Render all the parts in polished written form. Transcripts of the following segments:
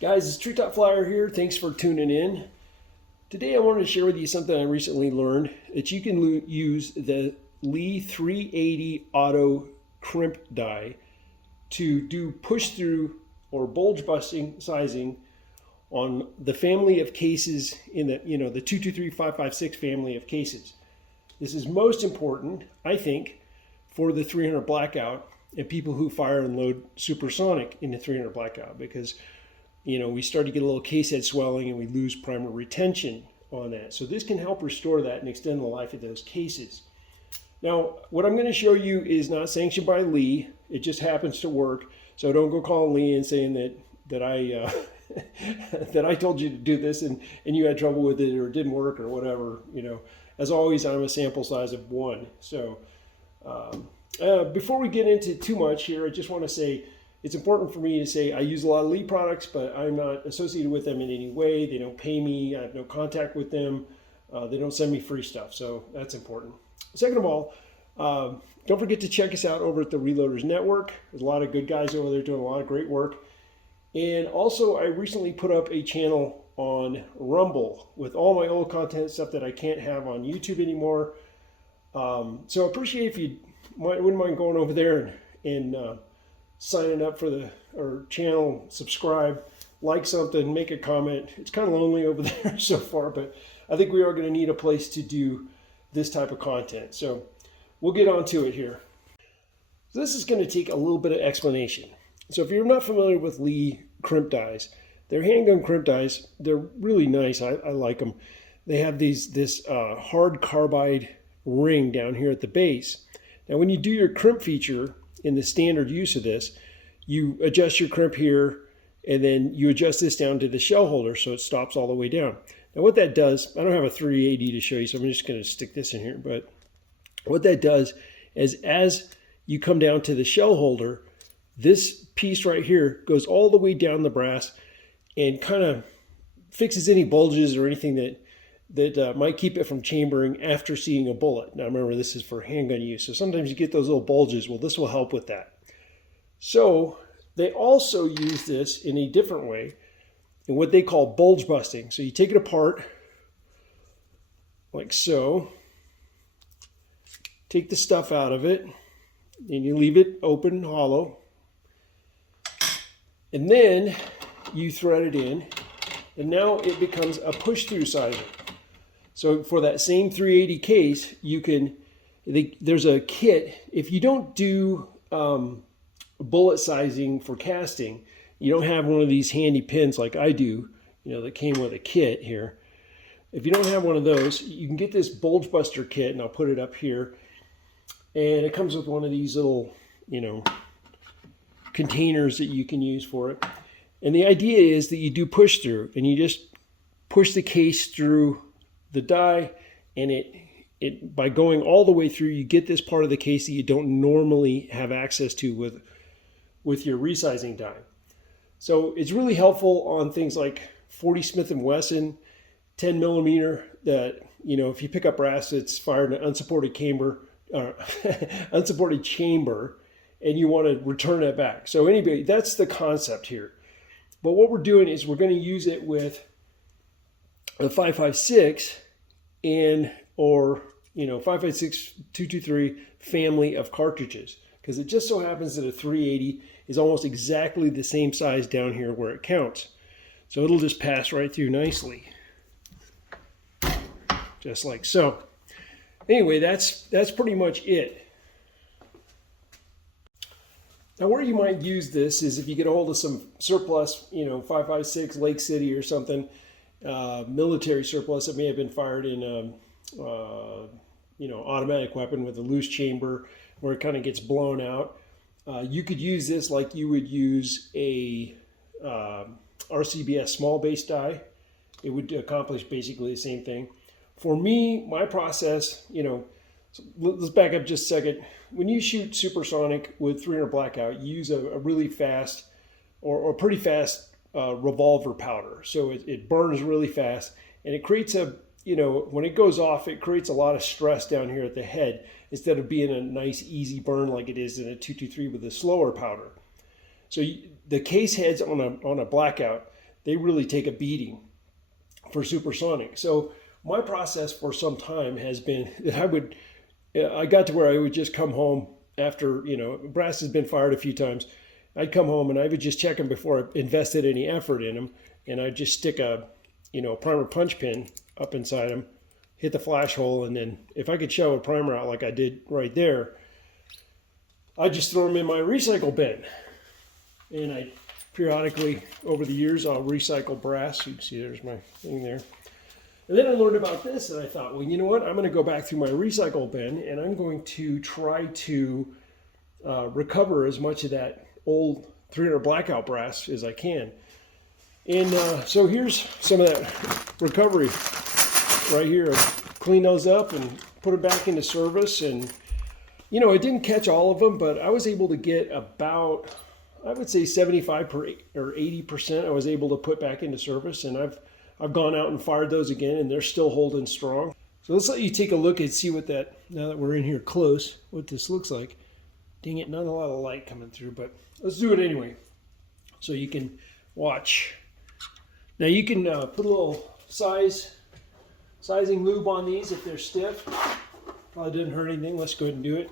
Guys, it's Tree Top Flyer here. Thanks for tuning in. Today I wanted to share with you something I recently learned, that you can use the Lee 380 Auto crimp die to do push through or bulge busting sizing on the family of cases in the 223-556 family of cases. This is most important, I think, for the 300 Blackout and people who fire and load supersonic in the 300 Blackout, because we start to get a little case head swelling and we lose primer retention on that. So this can help restore that and extend the life of those cases. Now, what I'm going to show you is not sanctioned by Lee. It just happens to work. So don't go calling Lee and saying that I that I told you to do this and you had trouble with it or it didn't work or whatever. As always, I'm a sample size of one. So before we get into too much here, I just want to say, it's important for me to say I use a lot of Lee products, but I'm not associated with them in any way. They don't pay me. I have no contact with them. They don't send me free stuff, so that's important. Second of all, don't forget to check us out over at the Reloaders Network. There's a lot of good guys over there doing a lot of great work. And also, I recently put up a channel on Rumble with all my old content, stuff that I can't have on YouTube anymore. So I appreciate if you wouldn't mind going over there and signing up for the channel, subscribe, like something, make a comment. It's kind of lonely over there so far, but I think we are going to need a place to do this type of content. So we'll get on to it here. So this is going to take a little bit of explanation. So if you're not familiar with Lee crimp dies, they're handgun crimp dies. They're really nice. I like them. They have this hard carbide ring down here at the base. Now when you do your crimp feature, in the standard use of this, you adjust your crimp here and then you adjust this down to the shell holder so it stops all the way down. Now what that does, I don't have a 380 to show you, so I'm just going to stick this in here, but what that does is as you come down to the shell holder, this piece right here goes all the way down the brass and kind of fixes any bulges or anything that might keep it from chambering after seeing a bullet. Now remember, this is for handgun use, so sometimes you get those little bulges. Well, this will help with that. So they also use this in a different way in what they call bulge busting. So you take it apart like so, take the stuff out of it, and you leave it open and hollow, and then you thread it in, and now it becomes a push-through sizer. So for that same 380 case, there's a kit. If you don't do bullet sizing for casting, you don't have one of these handy pins like I do, that came with a kit here. If you don't have one of those, you can get this bulge buster kit, and I'll put it up here. And it comes with one of these little, containers that you can use for it. And the idea is that you do push through, and you just push the case through the die, and it by going all the way through, you get this part of the case that you don't normally have access to with your resizing die. So it's really helpful on things like 40 Smith & Wesson, 10 millimeter, that if you pick up brass that's fired in an unsupported chamber, and you want to return it back. So anyway, that's the concept here. But what we're doing is we're going to use it with the 5.56 or 5.56 223 family of cartridges, because it just so happens that a 380 is almost exactly the same size down here where it counts. So it'll just pass right through nicely, just like so. Anyway, that's pretty much it. Now where you might use this is if you get a hold of some surplus, 5.56 Lake City or something, military surplus that may have been fired in automatic weapon with a loose chamber where it kind of gets blown out. You could use this like you would use a RCBS small base die. It would accomplish basically the same thing. For me, my process, so let's back up just a second. When you shoot supersonic with 300 Blackout, you use a really fast or pretty fast revolver powder. So it burns really fast, and it creates when it goes off, it creates a lot of stress down here at the head instead of being a nice easy burn like it is in a 223 with a slower powder. So the case heads on a Blackout, they really take a beating for supersonic. So my process for some time has been that I got to where I would just come home after, brass has been fired a few times. I'd come home and I would just check them before I invested any effort in them. And I'd just stick a primer punch pin up inside them, hit the flash hole. And then if I could shove a primer out like I did right there, I'd just throw them in my recycle bin. And I periodically, over the years, I'll recycle brass. You can see there's my thing there. And then I learned about this and I thought, well, you know what? I'm going to go back through my recycle bin and I'm going to try to recover as much of that old 300 Blackout brass as I can. And so here's some of that recovery right here. Clean those up and put it back into service. And, it didn't catch all of them, but I was able to get about, I would say 75 or 80% I was able to put back into service. And I've gone out and fired those again, and they're still holding strong. So let's let you take a look and see what that, now that we're in here close, what this looks like. Dang it, not a lot of light coming through, but let's do it anyway. So you can watch. Now you can put a little sizing lube on these if they're stiff. Probably didn't hurt anything. Let's go ahead and do it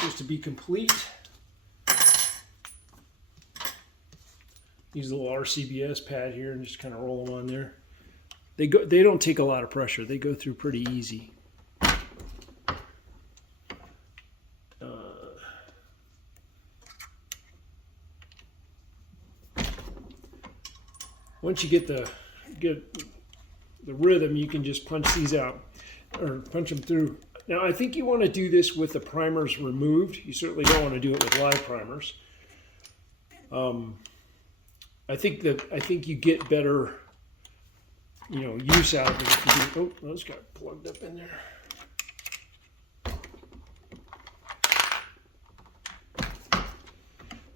just to be complete. Use a little RCBS pad here and just kind of roll them on there. They don't take a lot of pressure. They go through pretty easy. Once you get the rhythm, you can just punch these out or punch them through. Now, I think you want to do this with the primers removed. You certainly don't want to do it with live primers. I think you get better, use out of it if you do. Oh, those got plugged up in there.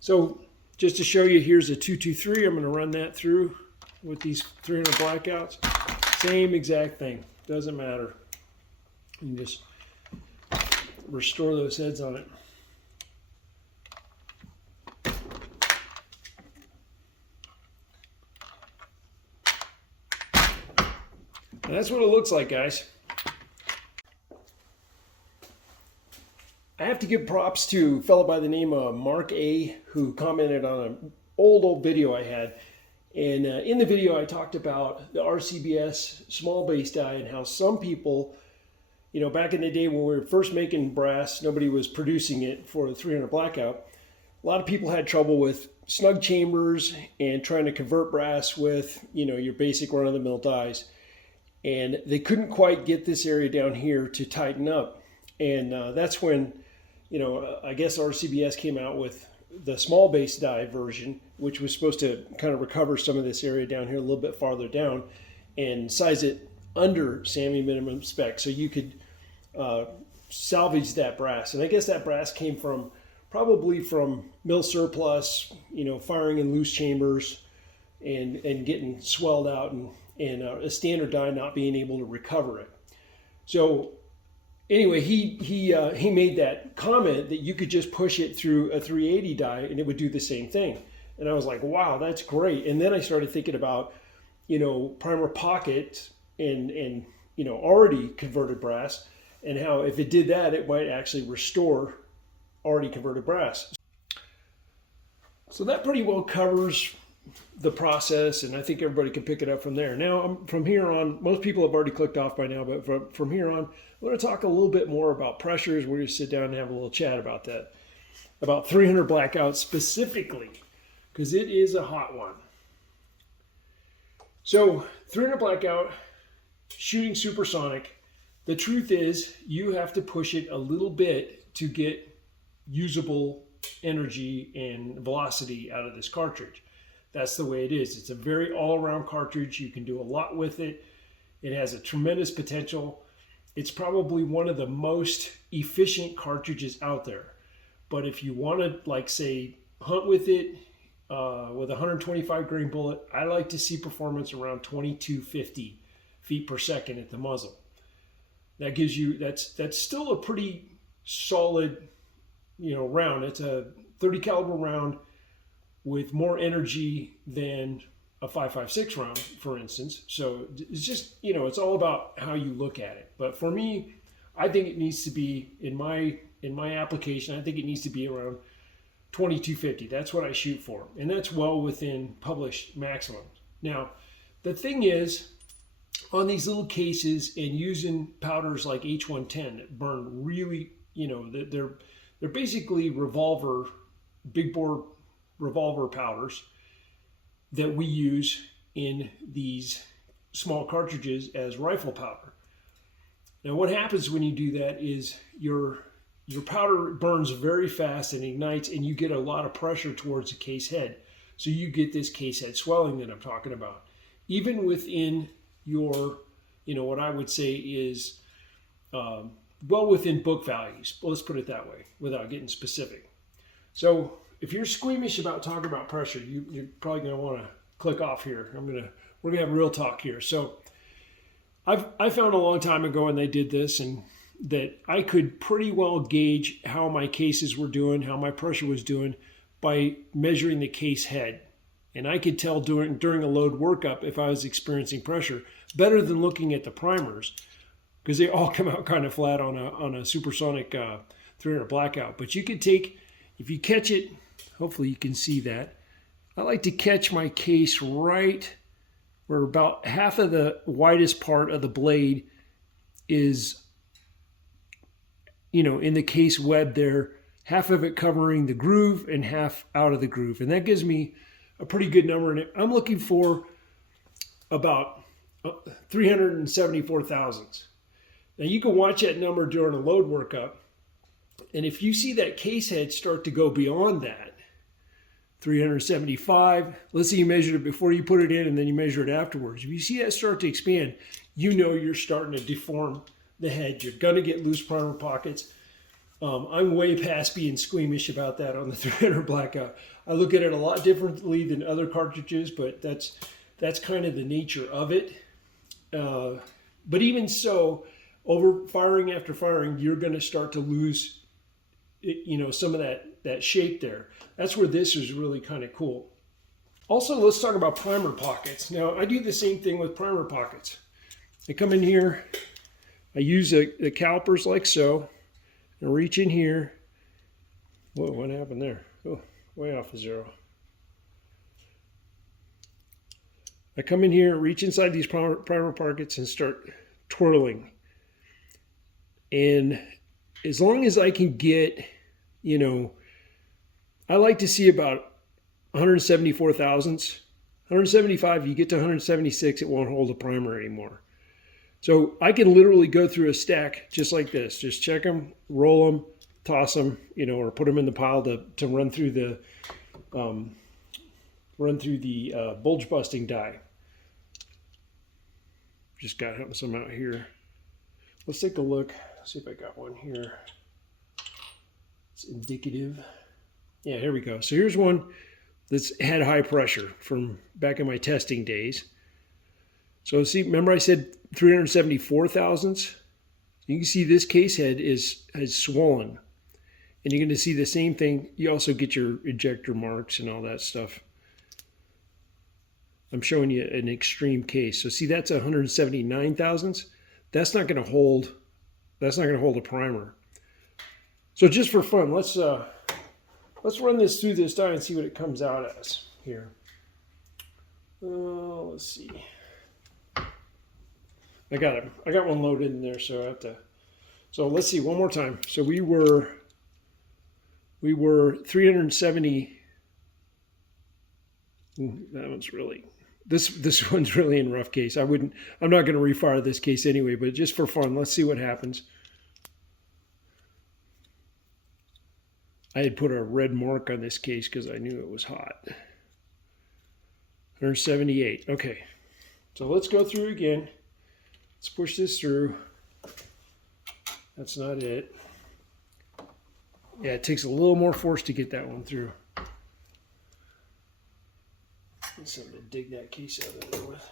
So just to show you, here's a 223. I'm going to run that through with these 300 Blackouts. Same exact thing. Doesn't matter. You can just restore those heads on it. And that's what it looks like, guys. I have to give props to a fellow by the name of Mark A, who commented on an old video I had. And in the video, I talked about the RCBS small base die and how some people, back in the day when we were first making brass, nobody was producing it for the 300 Blackout. A lot of people had trouble with snug chambers and trying to convert brass with, your basic run-of-the-mill dies. And they couldn't quite get this area down here to tighten up. And that's when, I guess RCBS came out with the small base die version, which was supposed to kind of recover some of this area down here a little bit farther down and size it under SAMI minimum spec so you could salvage that brass. And I guess that brass came probably from mill surplus, firing in loose chambers and getting swelled out and a standard die not being able to recover it. So anyway, he made that comment that you could just push it through a 380 die and it would do the same thing. And I was like, wow, that's great. And then I started thinking about, primer pockets and already converted brass, and how if it did that, it might actually restore already converted brass. So that pretty well covers the process, and I think everybody can pick it up from there. Now, from here on, most people have already clicked off by now, but from here on, I'm going to talk a little bit more about pressures. We're going to sit down and have a little chat about that, about 300 Blackout specifically, because it is a hot one. So 300 Blackout, shooting supersonic, the truth is you have to push it a little bit to get usable energy and velocity out of this cartridge. That's the way it is. It's a very all-around cartridge. You can do a lot with it. It has a tremendous potential. It's probably one of the most efficient cartridges out there. But if you want to, like, say, hunt with it with a 125 grain bullet, I like to see performance around 2250 feet per second at the muzzle. That gives you, that's still a pretty solid, round. It's a 30 caliber round. with more energy than a 5.56 round, for instance. So it's just, it's all about how you look at it. But for me, I think it needs to be, in my application, I think it needs to be around 2250. That's what I shoot for. And that's well within published maximums. Now, the thing is, on these little cases and using powders like H110 that burn really, they're basically big bore revolver powders that we use in these small cartridges as rifle powder. Now, what happens when you do that is your powder burns very fast and ignites, and you get a lot of pressure towards the case head. So you get this case head swelling that I'm talking about. Even within your, what I would say is well within book values. Let's put it that way without getting specific. So if you're squeamish about talking about pressure, you're probably going to want to click off here. We're going to have real talk here. So I found a long time ago when they did this, and that I could pretty well gauge how my cases were doing, how my pressure was doing by measuring the case head. And I could tell during a load workup if I was experiencing pressure better than looking at the primers, because they all come out kind of flat on a supersonic 300 Blackout. But you could take, if you catch it, hopefully you can see that. I like to catch my case right where about half of the widest part of the blade is, in the case web there, half of it covering the groove and half out of the groove. And that gives me a pretty good number. And I'm looking for about 374 thousandths. Now you can watch that number during a load workup. And if you see that case head start to go beyond that, 375, let's say you measured it before you put it in and then you measure it afterwards. If you see that start to expand, you're starting to deform the head. You're going to get loose primer pockets. I'm way past being squeamish about that on the 300 Blackout. I look at it a lot differently than other cartridges, but that's kind of the nature of it. But even so, over firing after firing, you're going to start to lose, some of that shape there. That's where this is really kind of cool. Also, let's talk about primer pockets. Now, I do the same thing with primer pockets. I come in here, I use the calipers like so, and reach in here. Whoa, what happened there? Oh, way off of zero. I come in here, reach inside these primer pockets and start twirling. And as long as I can get, I like to see about 174 thousandths. 175, you get to 176, it won't hold the primer anymore. So I can literally go through a stack just like this. Just check them, roll them, toss them, or put them in the pile to run through the bulge busting die. Just got some out here. Let's take a look. See if I got one here. It's indicative. Yeah, here we go. So here's one that's had high pressure from back in my testing days. So see, remember I said 374 thousandths? You can see this case head has swollen. And you're going to see the same thing. You also get your ejector marks and all that stuff. I'm showing you an extreme case. So see, that's 179 thousandths. That's not going to hold a primer. So just for fun, let's run this through this die and see what it comes out as here. Let's see. I got one loaded in there, so I have to. So let's see one more time. So we were 370. That one's really this one's really in rough case. I'm not going to refire this case anyway, but just for fun, let's see what happens. I had put a red mark on this case because I knew it was hot. 178. Okay. So let's go through again. Let's push this through. That's not it. Yeah, it takes a little more force to get that one through. Need something to dig that case out of there with.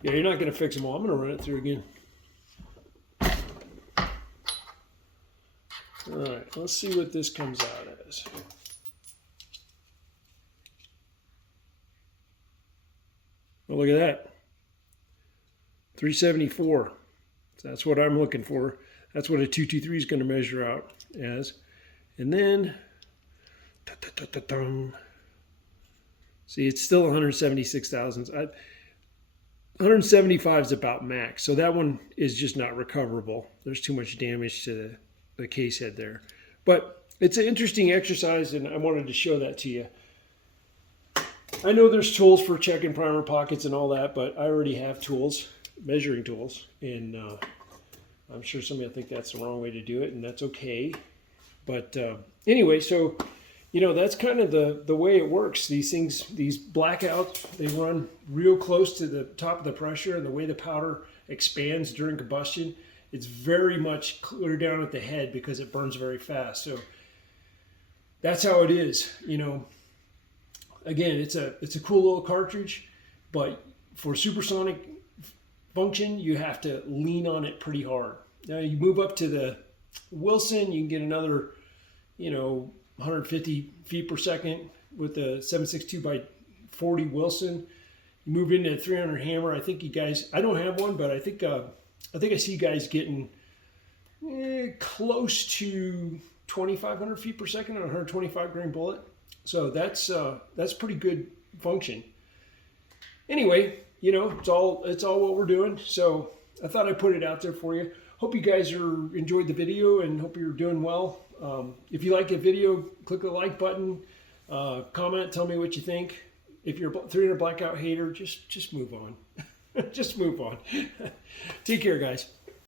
Yeah, you're not going to fix them all. I'm going to run it through again. All right, let's see what this comes out as. Oh, look at that. 374. So that's what I'm looking for. That's what a 223 is going to measure out as. And then, see, it's still 176 thousandths. 175 is about max. So that one is just not recoverable. There's too much damage to the case head there. But it's an interesting exercise, and I wanted to show that to you. I know there's tools for checking primer pockets and all that, but I already have tools, measuring tools, and I'm sure somebody will think that's the wrong way to do it, and that's okay. But anyway, so, you know, that's kind of the way it works. These things, these blackouts, they run real close to the top of the pressure, and the way the powder expands during combustion, it's very much clear down at the head because it burns very fast. So that's how it is, you know. Again, it's a cool little cartridge, but for supersonic function, you have to lean on it pretty hard. Now you move up to the Wilson, you can get another, you know, 150 feet per second with the 762 by 40 Wilson. You move into a 300 hammer. I think you guys, I don't have one, but I think I see guys getting close to 2,500 feet per second on a 125 grain bullet. So that's pretty good function. Anyway, you know, it's all what we're doing. So I thought I'd put it out there for you. Hope you guys enjoyed the video and hope you're doing well. If you like the video, click the like button, comment, tell me what you think. If you're a 300 blackout hater, just move on. Just move on. Take care, guys.